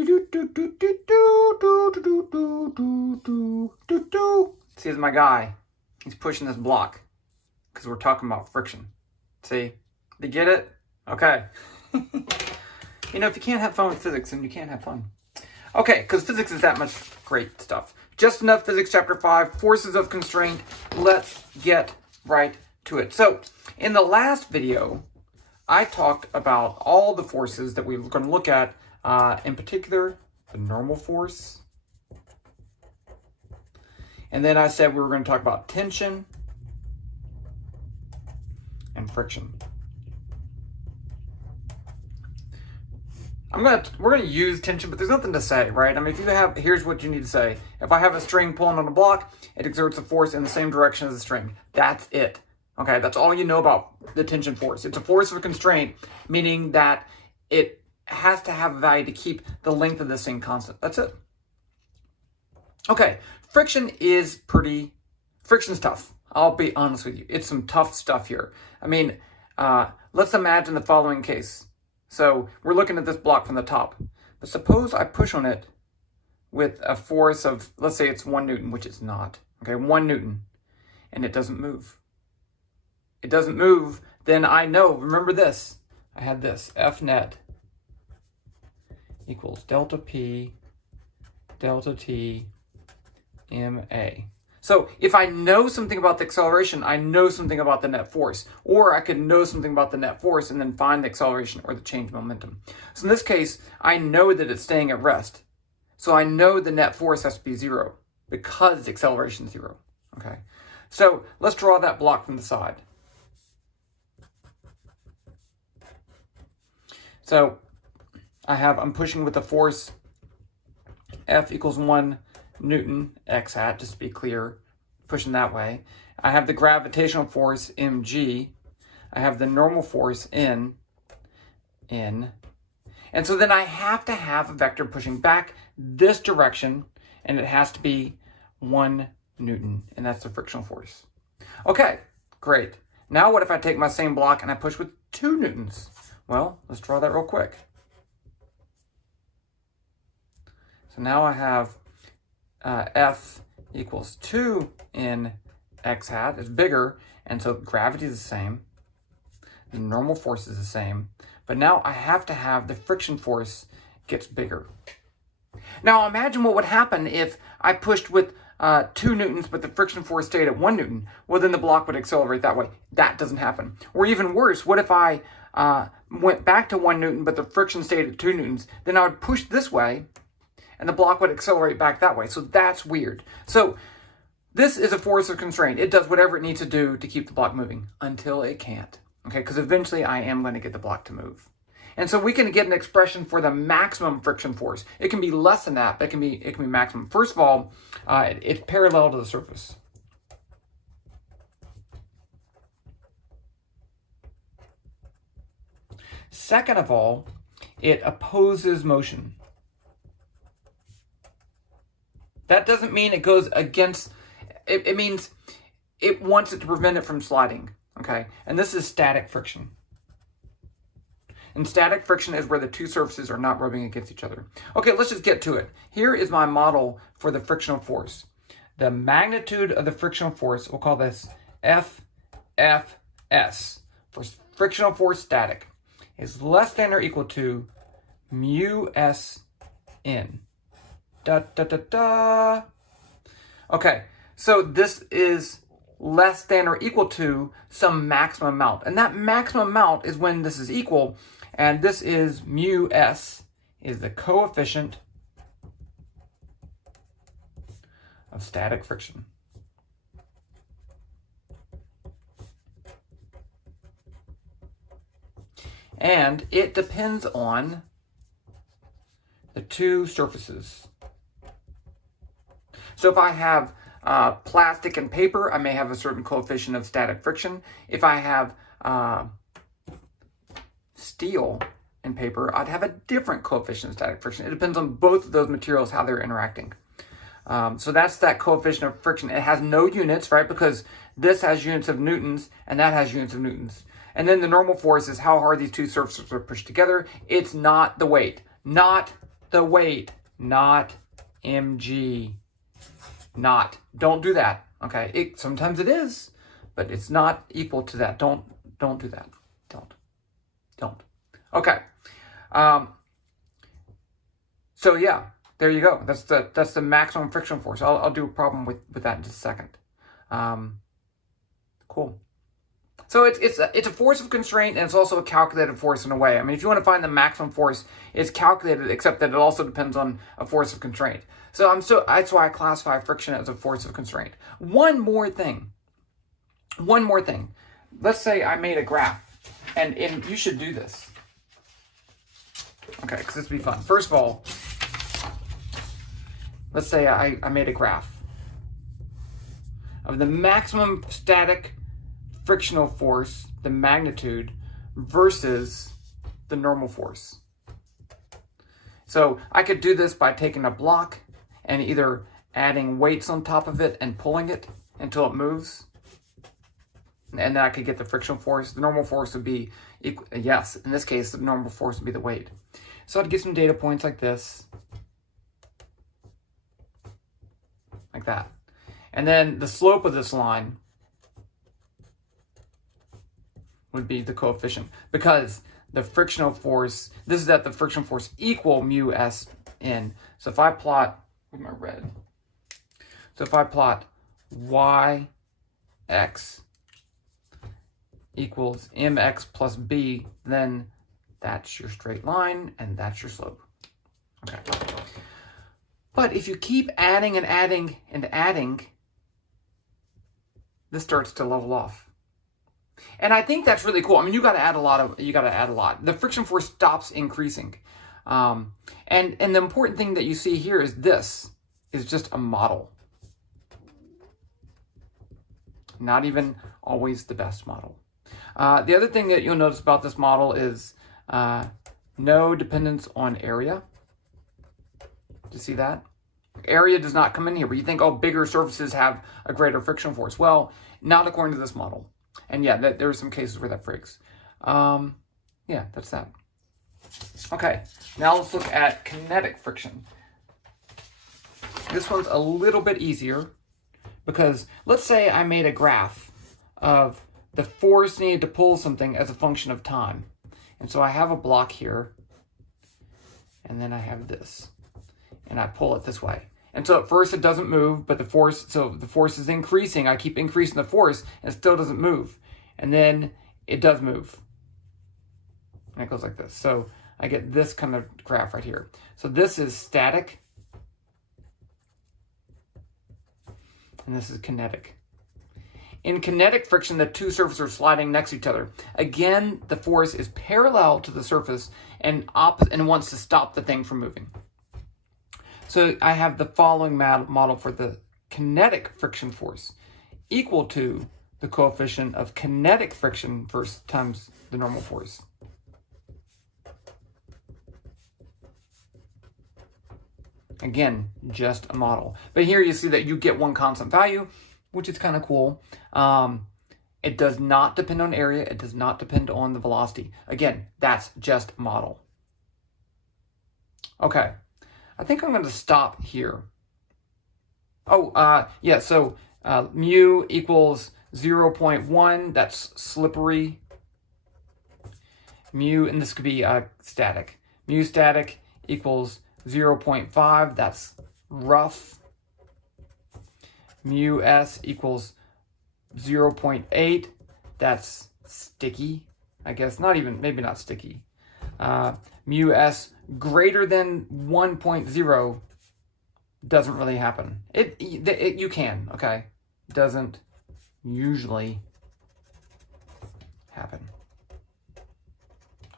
See, it's my guy. He's pushing this block because we're talking about friction. See? They get it? Okay. You know, if you can't have fun with physics, then you can't have fun. Okay, because physics is that much great stuff. Just enough physics, chapter 5, forces of constraint. Let's get right to it. So, in the last video, I talked about all the forces that we were going to look at, in particular, the normal force. And then I said we were going to talk about tension and friction. We're going to use tension, but there's nothing to say, right? I mean, here's what you need to say. If I have a string pulling on a block, it exerts a force in the same direction as the string. That's it. Okay, that's all you know about the tension force. It's a force of constraint, meaning that it has to have a value to keep the length of this thing constant. That's it. Okay, friction's tough. I'll be honest with you. It's some tough stuff here. I mean, let's imagine the following case. So we're looking at this block from the top. But suppose I push on it with a force of, let's say it's 1 Newton, which it's not. Okay, 1 Newton, and it doesn't move. It doesn't move, then I know, remember this, I had this, F net equals delta P, delta T, ma. So if I know something about the acceleration, I know something about the net force. Or I could know something about the net force and then find the acceleration or the change momentum. So in this case, I know that it's staying at rest. So I know the net force has to be 0 because the acceleration is 0. Okay. So let's draw that block from the side. So I'm pushing with the force F equals 1 Newton x hat, just to be clear, pushing that way. I have the gravitational force mg. I have the normal force n. And so then I have to have a vector pushing back this direction, and it has to be 1 Newton, and that's the frictional force. Okay, great. Now what if I take my same block and I push with 2 Newtons? Well, let's draw that real quick. So now I have F equals 2 in x hat. It's bigger, and so gravity is the same. The normal force is the same. But now I have to have the friction force gets bigger. Now imagine what would happen if I pushed with 2 Newtons, but the friction force stayed at 1 Newton. Well, then the block would accelerate that way. That doesn't happen. Or even worse, what if I went back to 1 Newton, but the friction stayed at 2 Newtons? Then I would push this way, and the block would accelerate back that way. So that's weird. So this is a force of constraint. It does whatever it needs to do to keep the block moving until it can't. Okay, because eventually I am going to get the block to move. And so we can get an expression for the maximum friction force. It can be less than that, but it can be maximum. First of all, it's parallel to the surface. Second of all, it opposes motion. That doesn't mean it goes against, it means it wants it to prevent it from sliding, okay? And this is static friction. And static friction is where the two surfaces are not rubbing against each other. Okay, let's just get to it. Here is my model for the frictional force. The magnitude of the frictional force, we'll call this FFS, for frictional force static, is less than or equal to mu s n. Da, da, da, da. Okay, so this is less than or equal to some maximum amount. And that maximum amount is when this is equal. And this is mu s, is the coefficient of static friction. And it depends on the two surfaces. So if I have plastic and paper, I may have a certain coefficient of static friction. If I have steel and paper, I'd have a different coefficient of static friction. It depends on both of those materials, how they're interacting. So that's that coefficient of friction. It has no units, right? Because this has units of newtons and that has units of newtons. And then the normal force is how hard these two surfaces are pushed together. It's not the weight. Not the weight, not mg. Not. Don't do that. Okay. Sometimes it is, but it's not equal to that. Don't do that. Don't. Okay. So yeah, there you go. That's the maximum frictional force. I'll do a problem with that in just a second. Cool. So it's a force of constraint, and it's also a calculated force in a way. I mean, if you want to find the maximum force, it's calculated, except that it also depends on a force of constraint. So that's why I classify friction as a force of constraint. One more thing. Let's say I made a graph, and you should do this. Okay, because this would be fun. First of all, let's say I made a graph of the maximum static frictional force, the magnitude, versus the normal force. So I could do this by taking a block and either adding weights on top of it and pulling it until it moves. And then I could get the frictional force. The normal force would be equal. Yes, in this case, the normal force would be the weight. So I'd get some data points like this. Like that. And then the slope of this line would be the coefficient, because the frictional force, this is at the frictional force equal mu s n. So if I plot, with my red, so if I plot y x equals mx plus b, then that's your straight line and that's your slope. Okay. But if you keep adding and adding and adding, this starts to level off. And I think that's really cool. I mean, you got to add a lot. The friction force stops increasing. And the important thing that you see here is this is just a model. Not even always the best model. The other thing that you'll notice about this model is no dependence on area. Do you see that? Area does not come in here, but you think, oh, bigger surfaces have a greater friction force. Well, not according to this model. And yeah, there are some cases where that breaks. Yeah, that's that. Okay, now let's look at kinetic friction. This one's a little bit easier because let's say I made a graph of the force needed to pull something as a function of time. And so I have a block here, and then I have this, and I pull it this way. And so at first it doesn't move, but the force is increasing. I keep increasing the force, and it still doesn't move. And then it does move. And it goes like this. So I get this kind of graph right here. So this is static, and this is kinetic. In kinetic friction, the two surfaces are sliding next to each other. Again, the force is parallel to the surface and wants to stop the thing from moving. So I have the following model for the kinetic friction force equal to the coefficient of kinetic friction times the normal force. Again, just a model. But here you see that you get one constant value, which is kind of cool. It does not depend on area. It does not depend on the velocity. Again, that's just a model. Okay. I think I'm going to stop here. Oh, yeah, so mu equals 0.1. That's slippery. Mu, and this could be static. Mu static equals 0.5. That's rough. Mu s equals 0.8. That's sticky. I guess maybe not sticky. Mu s greater than 1.0 doesn't really happen. You can, okay? Doesn't usually happen.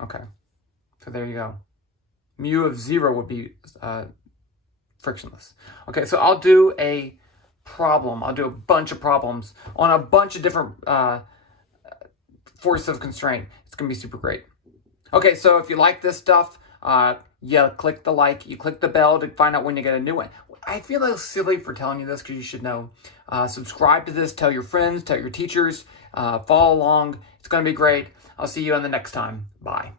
Okay, so there you go. Mu of 0 would be frictionless. Okay, so I'll do a problem. I'll do a bunch of problems on a bunch of different forces of constraint. It's going to be super great. Okay, so if you like this stuff, you click the like, you click the bell to find out when you get a new one. I feel like silly for telling you this because you should know. Subscribe to this, tell your friends, tell your teachers, follow along. It's going to be great. I'll see you on the next time. Bye.